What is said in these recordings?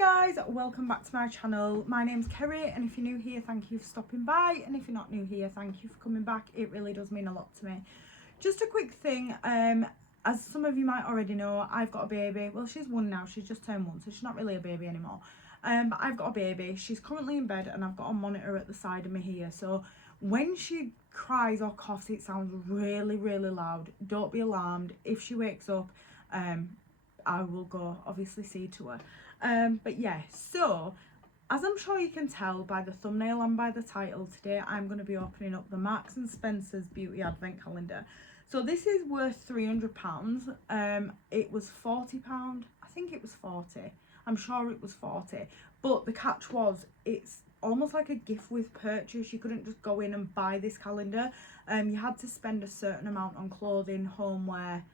Guys, welcome back to my channel. My name's Kerry, and if you're new here, thank you for stopping by, and if you're not new here, thank you for coming back. It really does mean a lot to me. Just a quick thing, as some of you might already know, I've got a baby. Well, she's 1 now, she's just turned 1, so she's not really a baby anymore. But I've got a baby. She's currently in bed, and I've got a monitor at the side of me here, so when she cries or coughs, it sounds really loud. Don't be alarmed. If she wakes up, I will go obviously see to her. But yeah, so as I'm sure you can tell by the thumbnail and by the title, today I'm going to be opening up the Marks and Spencer's Beauty Advent Calendar. So this is worth £300. It was £40. I think it was 40. I'm sure it was 40. But the catch was, it's almost like a gift with purchase. You couldn't just go in and buy this calendar. You had to spend a certain amount on clothing, homeware,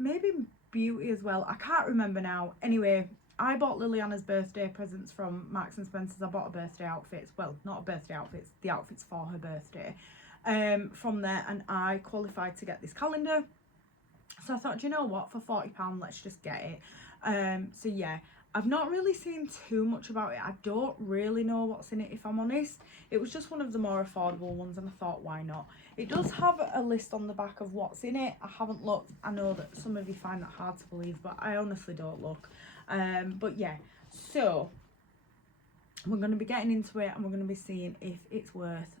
maybe beauty as well. I can't remember now. Anyway, I bought Liliana's birthday presents from Marks and Spencer's. I bought a birthday outfit. Well, not a birthday outfit, the outfits for her birthday. From there, and I qualified to get this calendar. So I thought, you know what, for £40, let's just get it. So yeah, I've not really seen too much about it. I don't really know what's in it, if I'm honest. It was just one of the more affordable ones, and I thought, why not? It does have a list on the back of what's in it. I haven't looked. I know that some of you find that hard to believe, but I honestly don't look. But yeah, so we're going to be getting into it, and we're going to be seeing if it's worth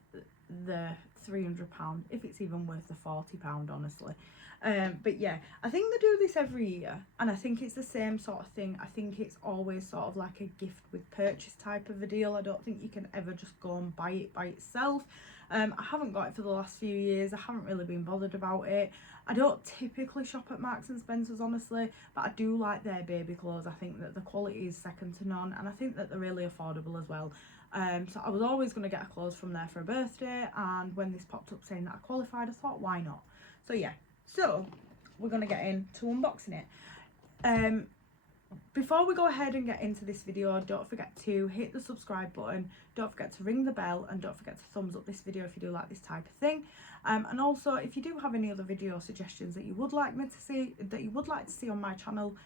the £300, if it's even worth the £40, honestly. But yeah, I think they do this every year, and I think it's the same sort of thing. I think it's always sort of like a gift with purchase type of a deal. I don't think you can ever just go and buy it by itself. I haven't got it for the last few years. I haven't really been bothered about it. I don't typically shop at Marks and Spencer's, honestly, but I do like their baby clothes. I think that the quality is second to none, and I think that they're really affordable as well. So I was always going to get a clothes from there for a birthday, and when this popped up saying that I qualified, I thought, why not? So yeah, so we're going to get into unboxing it. Before we go ahead and get into this video, don't forget to hit the subscribe button, don't forget to ring the bell, and don't forget to thumbs up this video if you do like this type of thing. And also, if you do have any other video suggestions that you would like me to see, that you would like to see on my channel,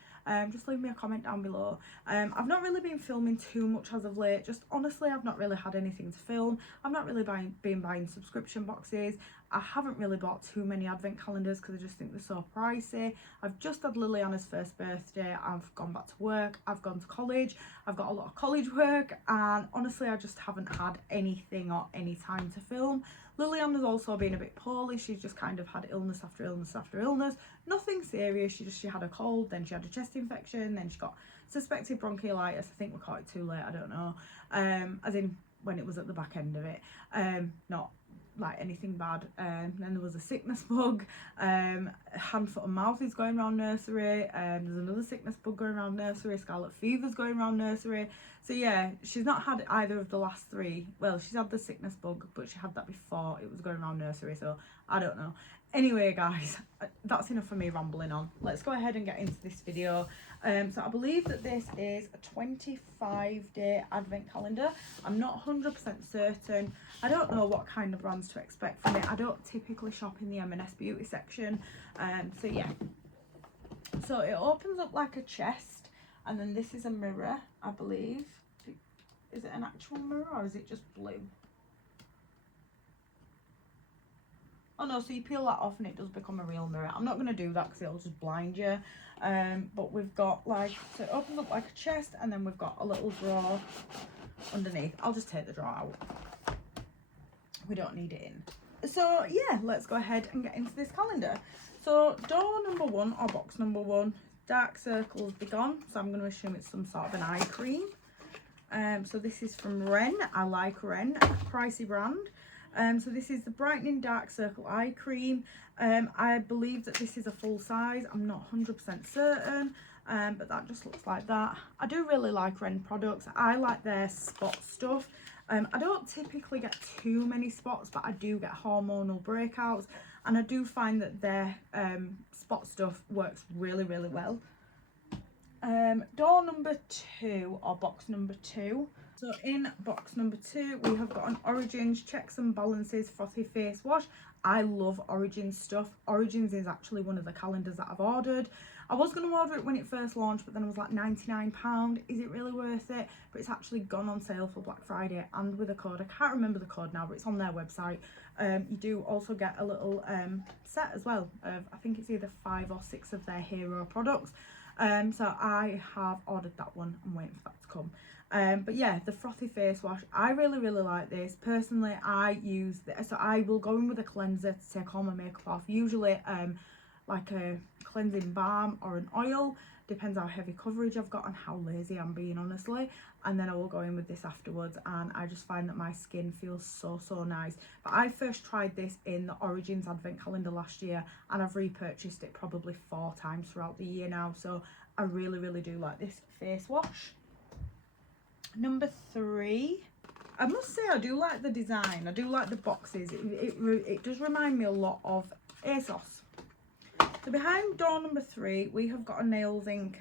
just leave me a comment down below. I've not really been filming too much as of late. Just honestly, I've not really had anything to film. I've not really been buying subscription boxes. I haven't really bought too many advent calendars because I just think they're so pricey. I've just had Liliana's first birthday. I've gone back to work. I've gone to college. I've got a lot of college work, and honestly, I just haven't had anything or any time to film. Liliana's also been a bit poorly. She's just kind of had illness after illness after illness. Nothing serious. She had a cold, then she had a chest infection, then she got suspected bronchiolitis. I think we caught it too late. I don't know. As in when it was at the back end of it. Not like anything bad. Then there was a sickness bug. Hand, foot and mouth is going around nursery. There's another sickness bug going around nursery. Scarlet fever's going around nursery. So yeah, she's not had either of the last 3. Well, she's had the sickness bug, but she had that before it was going around nursery, so I don't know. Anyway guys, that's enough for me rambling on. Let's go ahead and get into this video. So I believe that this is a 25-day advent calendar. I'm not 100% certain. I don't know what kind of brands to expect from it. I don't typically shop in the M&S beauty section. So yeah. So it opens up like a chest, and then this is a mirror, I believe. Is it an actual mirror or is it just blue? Oh no, so you peel that off and it does become a real mirror. I'm not going to do that because it'll just blind you. But we've got like, so it opens up like a chest, and then we've got a little drawer underneath. I'll just take the drawer out. We don't need it in. So yeah, let's go ahead and get into this calendar. So door number 1, or box number 1, dark circles be gone. So I'm going to assume it's some sort of an eye cream. So this is from Ren. I like Ren, pricey brand. So this is the brightening dark circle eye cream. I believe that this is a full size. I'm not 100% certain, but that just looks like that. I do really like Ren products. I like their spot stuff. I don't typically get too many spots, but I do get hormonal breakouts, and I do find that their spot stuff works really well. Door number 2, or box number 2. So in box number 2, we have got an Origins Checks and Balances Frothy Face Wash. I love Origins stuff. Origins is actually one of the calendars that I've ordered. I was going to order it when it first launched, but then I was like £99. Is it really worth it? But it's actually gone on sale for Black Friday, and with a code, I can't remember the code now, but it's on their website. You do also get a little set as well of, I think it's either 5 or 6 of their hero products. So I have ordered that one. I'm waiting for that to come. But yeah, the frothy face wash, I really like this. Personally, I use this, so I will go in with a cleanser to take all my makeup off, usually like a cleansing balm or an oil, depends how heavy coverage I've got and how lazy I'm being, honestly. And then I will go in with this afterwards, and I just find that my skin feels so nice. But I first tried this in the Origins advent calendar last year, and I've repurchased it probably 4 times throughout the year now, so I really do like this face wash. Number 3, I must say I do like the design, I do like the boxes. It does remind me a lot of ASOS. So behind door number 3, we have got a Nails Inc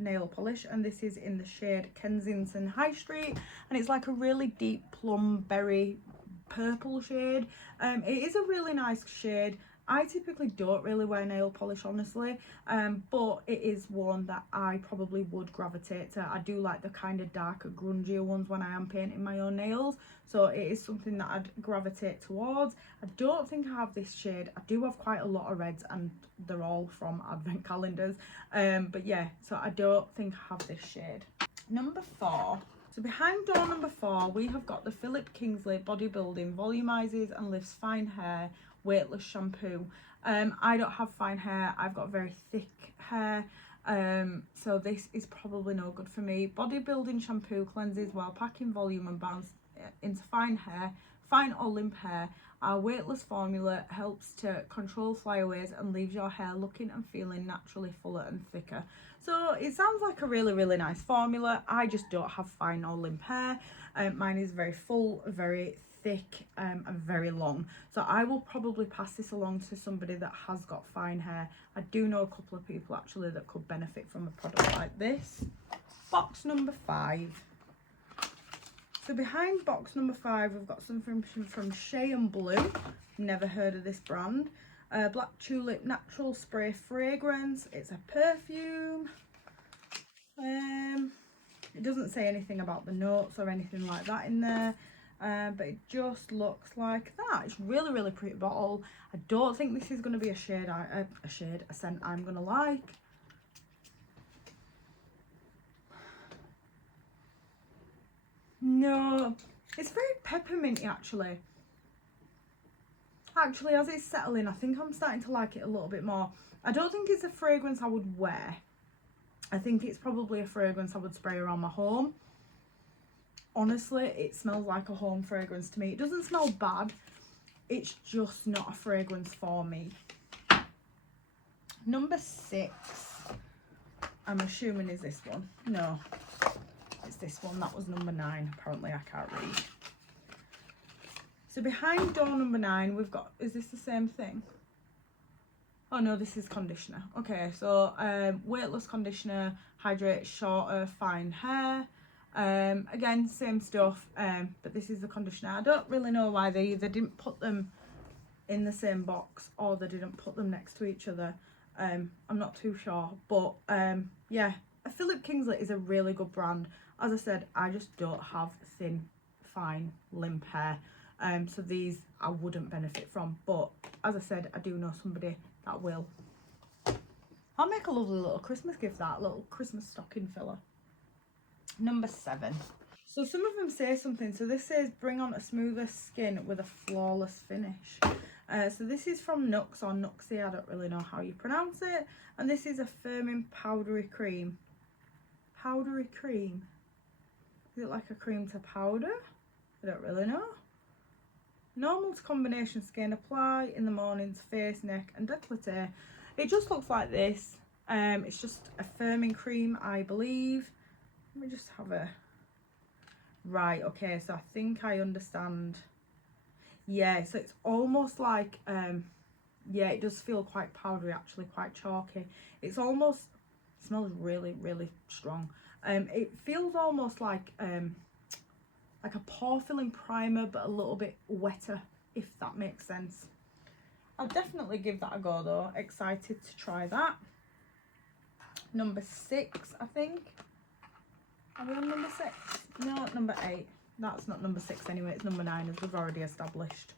nail polish, and this is in the shade Kensington High Street, and it's like a really deep plum berry purple shade. It is a really nice shade. I typically don't really wear nail polish, honestly, but it is one that I probably would gravitate to. I do like the kind of darker, grungier ones when I am painting my own nails, so it is something that I'd gravitate towards. I don't think I have this shade. I do have quite a lot of reds, and they're all from advent calendars, but yeah, so I don't think I have this shade. Number 4. So behind door number 4, we have got the Philip Kingsley Bodybuilding Volumizes and Lifts Fine Hair Weightless Shampoo. I don't have fine hair, I've got very thick hair, so this is probably no good for me. Bodybuilding shampoo cleanses while packing volume and bounce into fine hair, fine or limp hair. Our weightless formula helps to control flyaways and leaves your hair looking and feeling naturally fuller and thicker. So it sounds like a really nice formula. I just don't have fine or limp hair. Mine is very full, very thick, and very long, so I will probably pass this along to somebody that has got fine hair. I do know a couple of people actually that could benefit from a product like this. Box number 5. So behind box number 5, we've got something from Shea and Blue. Never heard of this brand. Black Tulip Natural Spray Fragrance. It's a perfume. It doesn't say anything about the notes or anything like that in there. But it just looks like that. It's really pretty bottle. I don't think this is going to be a scent I'm going to like. No, it's very pepperminty actually. As it's settling, I think I'm starting to like it a little bit more. I don't think it's a fragrance I would wear. I think it's probably a fragrance I would spray around my home. Honestly, it smells like a home fragrance to me. It doesn't smell bad, it's just not a fragrance for me. Number 6, I'm assuming is this one. No, it's this one. That was number 9. Apparently I can't read. So behind door number 9, we've got, is this the same thing? Oh no, this is conditioner. Okay, so weightless conditioner, hydrate shorter, fine hair. Again, same stuff, but this is the conditioner. I don't really know why they either didn't put them in the same box or they didn't put them next to each other. I'm not too sure, but yeah, Philip Kingsley is a really good brand. As I said, I just don't have thin, fine, limp hair, so these I wouldn't benefit from, but as I said, I do know somebody that will. I'll make a lovely little Christmas gift, that little Christmas stocking filler. Number 7. So some of them say something. So this says bring on a smoother skin with a flawless finish. So this is from Nux or Nuxie, I don't really know how you pronounce it. And this is a firming powdery cream. Powdery cream? Is it like a cream to powder? I don't really know. Normal to combination skin, apply in the morning to face, neck and décolleté. It just looks like this. It's just a firming cream, I believe. Let me just have a... Right, okay, so I think I understand. Yeah, so it's almost like, yeah, it does feel quite powdery actually, quite chalky. It's almost, it smells really strong. It feels almost like a pore filling primer, but a little bit wetter, if that makes sense. I'll definitely give that a go though. Excited to try that. number 6, I think. Are we on number 6? No, number 8. That's not number 6 anyway, it's number 9 as we've already established.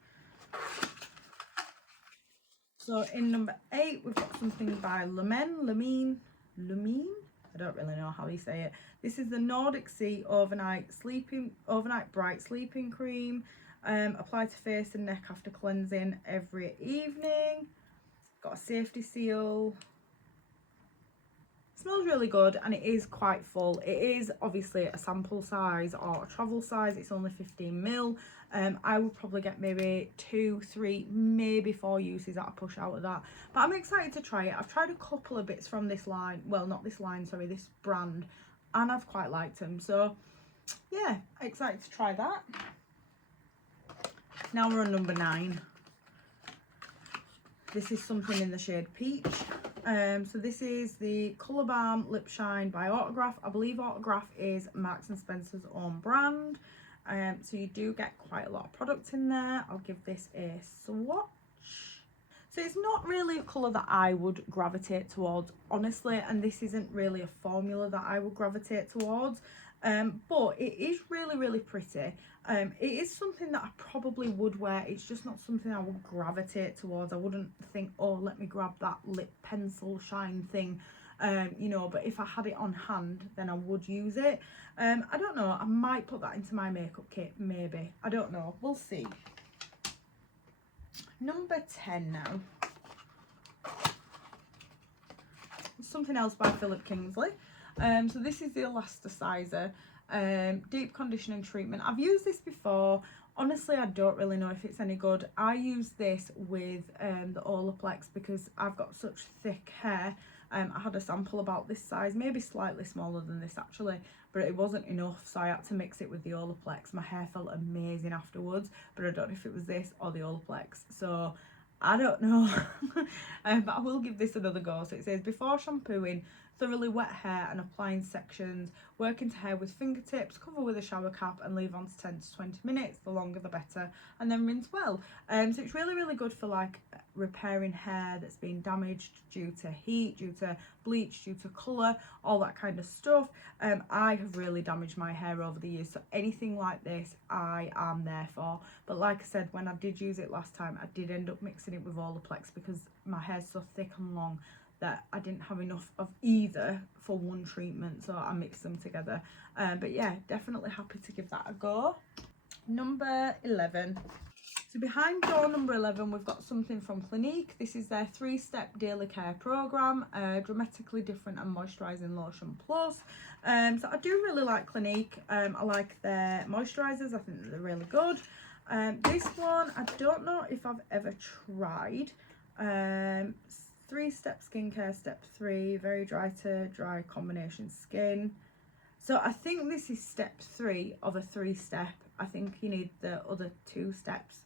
So in number 8 we've got something by Lumene. I don't really know how you say it. This is the Nordic Sea overnight bright sleeping cream. Apply to face and neck after cleansing every evening. Got a safety seal. Smells really good, and it is quite full. It is obviously a sample size or a travel size. It's only 15ml. I would probably get maybe 2, 3, maybe 4 uses at a push out of that, but I'm excited to try it. I've tried a couple of bits from this line, well, not this line, sorry, this brand, and I've quite liked them, so yeah, excited to try that. Now we're on number 9. This is something in the shade Peach. So this is the Colour Balm Lip Shine by Autograph. I believe Autograph is Marks and Spencer's own brand. So you do get quite a lot of products in there. I'll give this a swatch. So it's not really a colour that I would gravitate towards, honestly, and this isn't really a formula that I would gravitate towards. But it is really, really pretty. It is something that I probably would wear. It's just not something I would gravitate towards. I wouldn't think, oh, let me grab that lip pencil shine thing, you know, but if I had it on hand, then I would use it. I don't know, I might put that into my makeup kit, maybe. I don't know, we'll see. Number 10 now. Something else by Philip Kingsley. So this is the Elasticizer deep conditioning treatment. I've used this before. Honestly, I don't really know if it's any good. I use this with the Olaplex because I've got such thick hair. I had a sample about this size, maybe slightly smaller than this actually, but it wasn't enough, so I had to mix it with the Olaplex. My hair felt amazing afterwards, but I don't know if it was this or the Olaplex, so I don't know. But I will give this another go. So it says, before shampooing thoroughly wet hair and applying sections, work into hair with fingertips, cover with a shower cap and leave on to 10 to 20 minutes, the longer the better, and then rinse well. So it's really, really good for like repairing hair that's been damaged due to heat, due to bleach, due to colour, all that kind of stuff. I have really damaged my hair over the years, so anything like this I am there for. But like I said, when I did use it last time, I did end up mixing it with Olaplex because my hair's so thick and long that I didn't have enough of either for one treatment, so I mixed them together. But yeah, definitely happy to give that a go. Number 11. So behind door number 11, we've got something from Clinique. This is their 3-step daily care program, dramatically different and moisturising lotion plus. So I do really like Clinique. I like their moisturisers. I think they're really good. This one, I don't know if I've ever tried. 3-step skincare, step 3, very dry to dry combination skin. So I think this is step 3 of a 3-step. I think you need the other 2 steps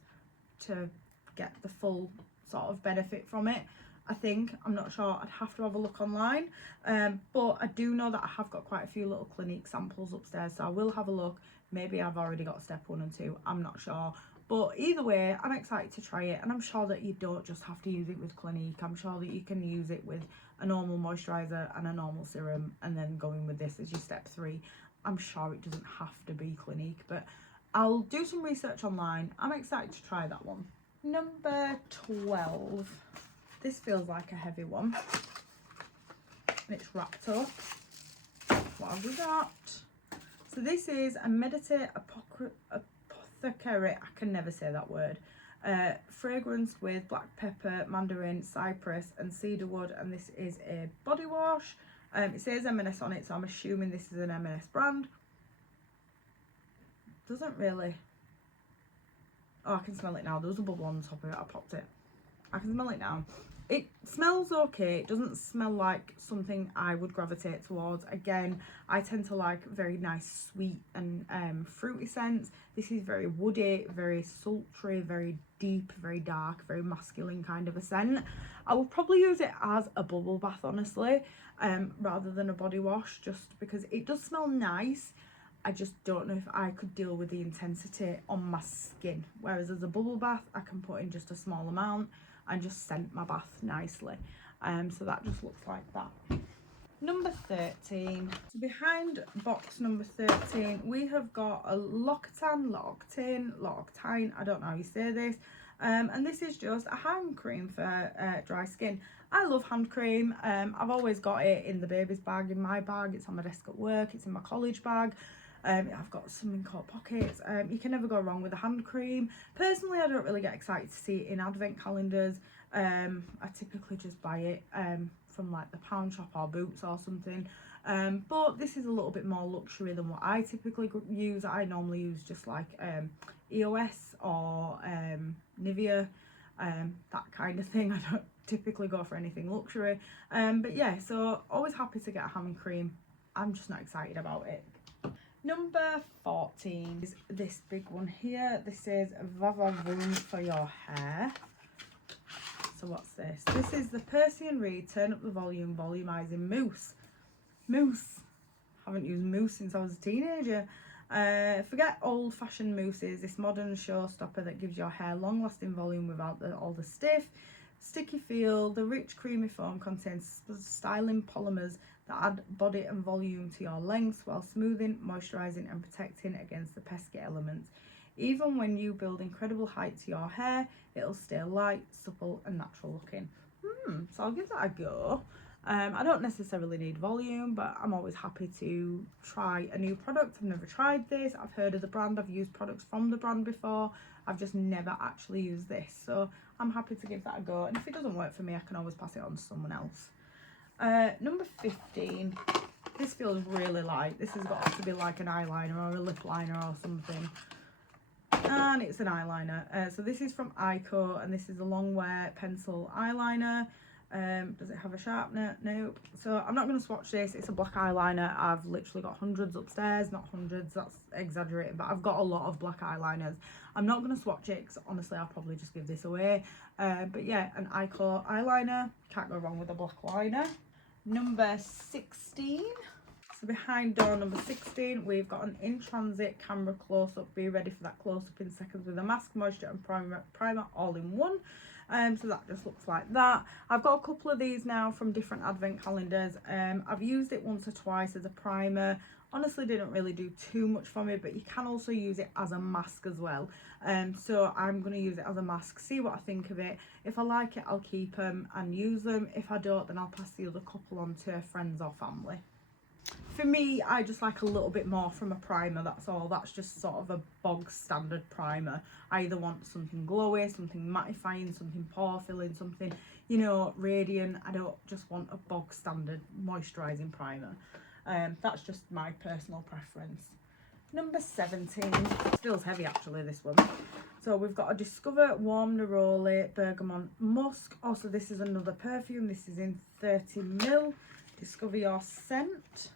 to get the full sort of benefit from it. I think, I'm not sure, I'd have to have a look online. But I do know that I have got quite a few little Clinique samples upstairs, so I will have a look. Maybe I've already got step 1 and 2, I'm not sure. But either way, I'm excited to try it, and I'm sure that you don't just have to use it with Clinique. I'm sure that you can use it with a normal moisturiser and a normal serum, and then going with this as your step 3. I'm sure it doesn't have to be Clinique, but I'll do some research online. I'm excited to try that one. Number 12. This feels like a heavy one, and it's wrapped up. What have we got? So this is a Meditate Apothecary, I can never say that word, fragrance with black pepper, mandarin, cypress and cedarwood, and this is a body wash. It says M&S on it, so I'm assuming this is an M&S brand. Doesn't really, oh, I can smell it now. There was a bubble on the top of it, I popped it. I can smell it now. It smells okay. It doesn't smell like something I would gravitate towards. Again, I tend to like very nice sweet and fruity scents. This is very woody, very sultry, very deep, very dark, very masculine kind of a scent. I would probably use it as a bubble bath, honestly, rather than a body wash, just because it does smell nice. I just don't know if I could deal with the intensity on my skin. Whereas as a bubble bath, I can put in just a small amount and just scent my bath nicely. So that just looks like that. Number 13. So behind box number 13, we have got a L'Occitane, I don't know how you say this. And this is just a hand cream for dry skin. I love hand cream. I've always got it in the baby's bag, in my bag. It's on my desk at work. It's in my college bag. I've got something called pockets. You can never go wrong with a hand cream. Personally, I don't really get excited to see it in advent calendars. I typically just buy it from like the pound shop or Boots or something. But this is a little bit more luxury than what I typically use. I normally use just like EOS or Nivea, that kind of thing. I don't typically go for anything luxury. But yeah, so always happy to get a hand cream. I'm just not excited about it. Number 14 is this big one here. This is Va-Va-Voom for your hair. So what's this? This is the Percy and Reed Turn Up the Volume Volumizing Mousse. Mousse. Haven't used mousse since I was a teenager. Forget old-fashioned mousses. This modern showstopper that gives your hair long-lasting volume without all the stiff, sticky feel. The rich, creamy foam contains styling polymers that add body and volume to your lengths while smoothing, moisturising and protecting against the pesky elements. Even when you build incredible height to your hair, it'll stay light, supple and natural looking. So I'll give that a go. I don't necessarily need volume, but I'm always happy to try a new product. I've never tried this. I've heard of the brand. I've used products from the brand before. I've just never actually used this. So I'm happy to give that a go. And if it doesn't work for me, I can always pass it on to someone else. Number 15. This feels really light. This has got to be like an eyeliner or a lip liner or something. And it's an eyeliner. So this is from Ico, and this is a long wear pencil eyeliner. Does it have a sharpener? Nope. So I'm not going to swatch this. It's a black eyeliner. I've literally got hundreds upstairs. Not hundreds, that's exaggerating, but I've got a lot of black eyeliners. I'm not going to swatch it because honestly I'll probably just give this away. But yeah, an Ico eyeliner. Can't go wrong with a black liner. Number 16. So behind door number 16, we've got an In Transit camera close-up. Be ready for that close-up in seconds with a mask, moisture and primer all in one. So that just looks like that. I've got a couple of these now from different advent calendars. I've used it once or twice as a primer. Honestly didn't really do too much for me, but you can also use it as a mask as well. So I'm going to use it as a mask, see what I think of it. If I like it, I'll keep them and use them. If I don't, then I'll pass the other couple on to friends or family. For me, I just like a little bit more from a primer, that's all. That's just sort of a bog standard primer. I either want something glowy, something mattifying, something pore filling, something, you know, radiant. I don't just want a bog standard moisturising primer. That's just my personal preference. Number 17, still heavy actually, this one. So we've got a Discover Warm Neroli Bergamot Musk. Also, this is another perfume. This is in 30ml. Discover your scent.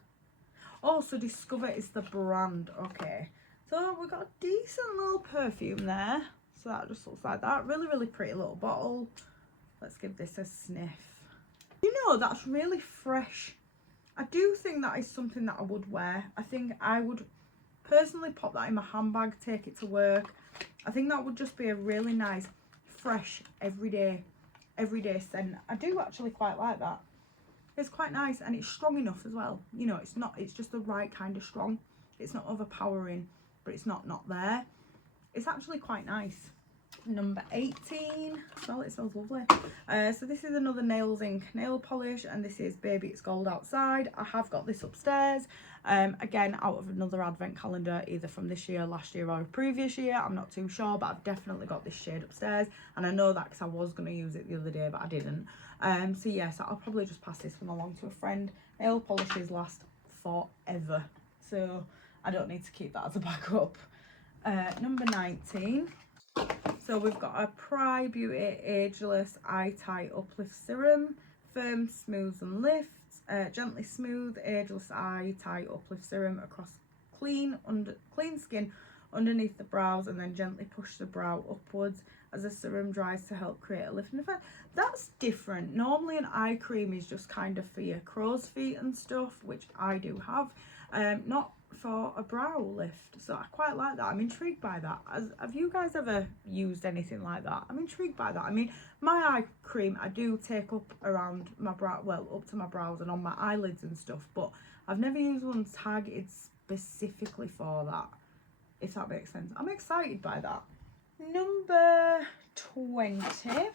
Also, Discover is the brand. Okay, so we've got a decent little perfume there. So that just looks like that. Really, really pretty little bottle. Let's give this a sniff. You know, that's really fresh. I do think that is something that I would wear. I think I would personally pop that in my handbag, take it to work. I think that would just be a really nice, fresh, everyday scent. I do actually quite like that. It's quite nice and it's strong enough as well. You know, it's just the right kind of strong. It's not overpowering, but it's not there. It's actually quite nice. Number 18. Smell it, smells lovely. So this is another Nails Inc nail polish, and this is Baby It's Gold Outside. I have got this upstairs. Again, out of another advent calendar, either from this year, last year or a previous year. I'm not too sure, but I've definitely got this shade upstairs, and I know that because I was going to use it the other day, but I didn't. So yes, I'll probably just pass this one along to a friend. Nail polishes last forever, so I don't need to keep that as a backup. Number 19. So we've got a Pry Beauty Ageless Eye Tight Uplift Serum. Firm, smooths and lifts. Gently smooth, ageless eye tight uplift serum across clean skin underneath the brows, and then gently push the brow upwards as the serum dries to help create a lifting effect. That's different. Normally an eye cream is just kind of for your crow's feet and stuff, which I do have. Not for a brow lift, so I quite like that. I'm intrigued by that. Have you guys ever used anything like that? I'm intrigued by that. I mean, my eye cream I do take up around my brow, well, up to my brows and on my eyelids and stuff, but I've never used one targeted specifically for that, if that makes sense. I'm excited by that. Number 20, so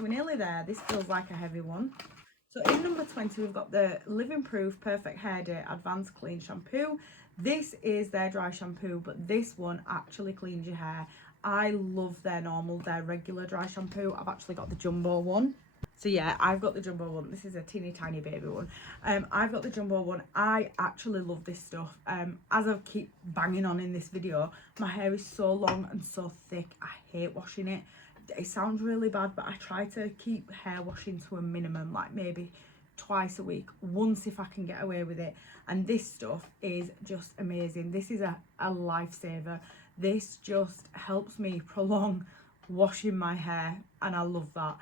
we're nearly there. This feels like a heavy one. So in number 20, we've got the Living Proof Perfect Hair Day Advanced Clean Shampoo. This is their dry shampoo, but this one actually cleans your hair. I love their regular dry shampoo. I've actually got the jumbo one. So yeah, I've got the jumbo one. This is a teeny tiny baby one. I've got the jumbo one. I actually love this stuff. As I keep banging on in this video, my hair is so long and so thick. I hate washing it. It sounds really bad, but I try to keep hair washing to a minimum, like maybe twice a week, once if I can get away with it. And this stuff is just amazing. This is a lifesaver. This just helps me prolong washing my hair, and I love that.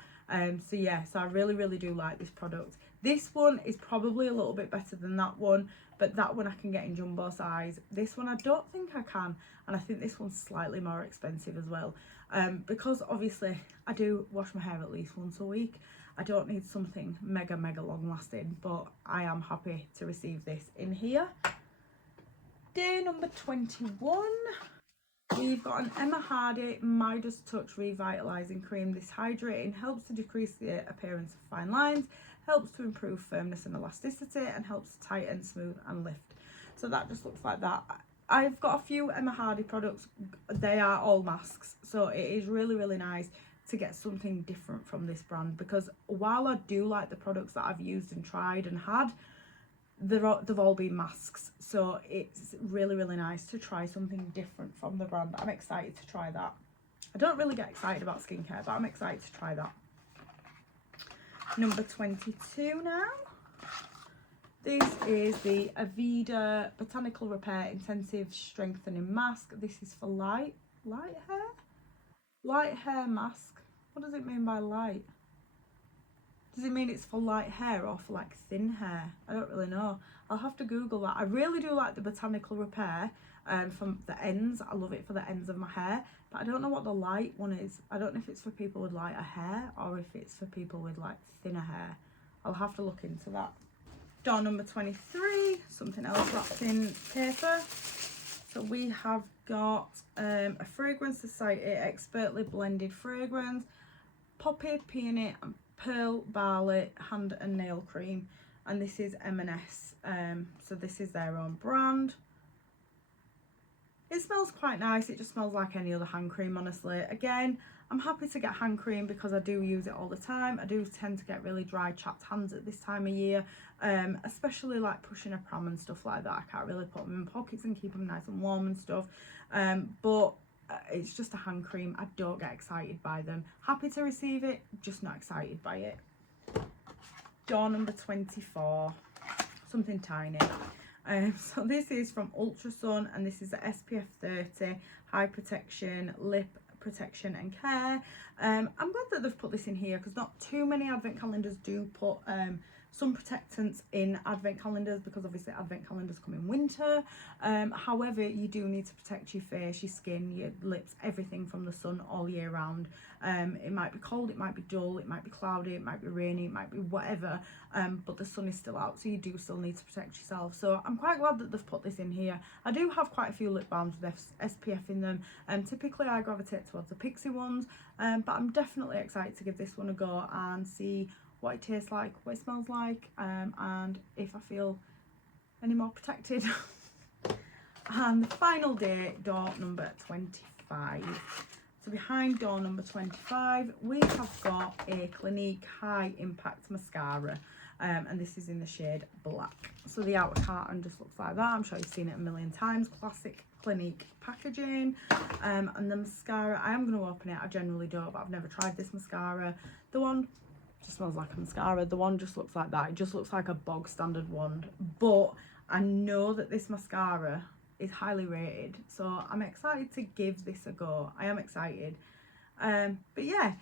So yeah, so I really do like this product. This one is probably a little bit better than that one, but that one I can get in jumbo size. This one I don't think I can, and I think this one's slightly more expensive as well. Because obviously I do wash my hair at least once a week. I don't need something mega long lasting, but I am happy to receive this in here. Day number 21. We've got an Emma Hardy Midas Touch Revitalising Cream. This hydrating helps to decrease the appearance of fine lines, helps to improve firmness and elasticity, and helps to tighten, smooth and lift. So that just looks like that. I've got a few Emma Hardy products. They are all masks, so it is really nice to get something different from this brand, because while I do like the products that I've used and tried and had, they've all been masks, so it's really nice to try something different from the brand. I'm excited to try that. I don't really get excited about skincare, but I'm excited to try that. Number 22 now. This is the Aveda Botanical Repair Intensive Strengthening Mask. This is for light hair? Light hair mask. What does it mean by light? Does it mean it's for light hair or for like thin hair? I don't really know. I'll have to Google that. I really do like the Botanical Repair from the ends. I love it for the ends of my hair, but I don't know what the light one is. I don't know if it's for people with lighter hair or if it's for people with like thinner hair. I'll have to look into that. Door number 23, something else wrapped in paper. So we have got a Fragrance Society expertly blended fragrance, poppy, peony and pearl barley hand and nail cream, and this is M&S. So this is their own brand. It smells quite nice. It just smells like any other hand cream, honestly. Again, I'm happy to get hand cream because I do use it all the time. I do tend to get really dry, chapped hands at this time of year, especially like pushing a pram and stuff like that. I can't really put them in pockets and keep them nice and warm and stuff. But it's just a hand cream. I don't get excited by them. Happy to receive it, just not excited by it. Door number 24, something tiny. So this is from Ultra Sun, and this is the SPF 30 High Protection Lip Protection and Care. I'm glad that they've put this in here because not too many advent calendars do put sun protectants in advent calendars, because obviously advent calendars come in winter. However, you do need to protect your face, your skin, your lips, everything from the sun all year round. It might be cold, it might be dull, it might be cloudy, it might be rainy, it might be whatever, but the sun is still out, so you do still need to protect yourself. So I'm quite glad that they've put this in here. I do have quite a few lip balms with SPF in them, and typically I gravitate towards the Pixi ones, but I'm definitely excited to give this one a go and see what it tastes like, what it smells like, and if I feel any more protected. And the final day, door number 25. So behind door number 25, we have got a Clinique High Impact Mascara, and this is in the shade Black. So the outer carton just looks like that. I'm sure you've seen it a million times. Classic Clinique packaging. And the mascara, I am going to open it. I generally don't, but I've never tried this mascara. The one just smells like a mascara. The one just looks like that. It just looks like a bog standard wand, but I know that this mascara is highly rated, so I'm excited to give this a go. I am excited. But yeah,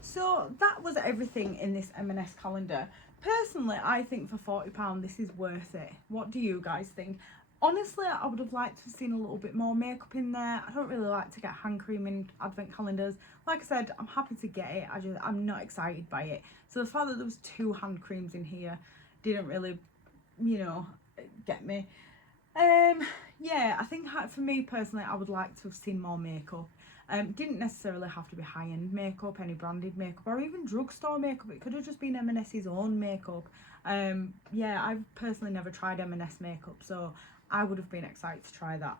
so that was everything in this M&S calendar. Personally, I think for £40 this is worth it. What do you guys think? Honestly, I would have liked to have seen a little bit more makeup in there. I don't really like to get hand cream in advent calendars. Like I said, I'm happy to get it. I'm not excited by it. So the fact that there was 2 hand creams in here didn't really, you know, get me. Yeah, I think for me personally, I would like to have seen more makeup. Didn't necessarily have to be high-end makeup, any branded makeup, or even drugstore makeup. It could have just been M&S's own makeup. Yeah, I've personally never tried M&S makeup, so I would have been excited to try that.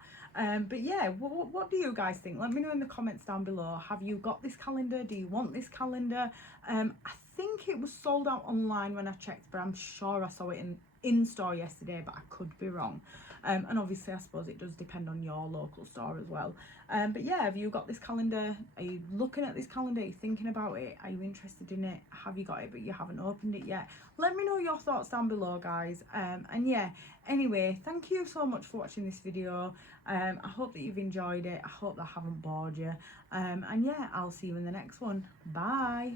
But yeah, what do you guys think? Let me know in the comments down below. Have you got this calendar? Do you want this calendar? I think it was sold out online when I checked, but I'm sure I saw it in store yesterday, but I could be wrong. And obviously I suppose it does depend on your local store as well. But yeah, have you got this calendar? Are you looking at this calendar? Are you thinking about it? Are you interested in it? Have you got it but you haven't opened it yet? Let me know your thoughts down below, guys. And yeah, anyway, thank you so much for watching this video. I hope that you've enjoyed it. I hope that I haven't bored you. And yeah, I'll see you in the next one. Bye.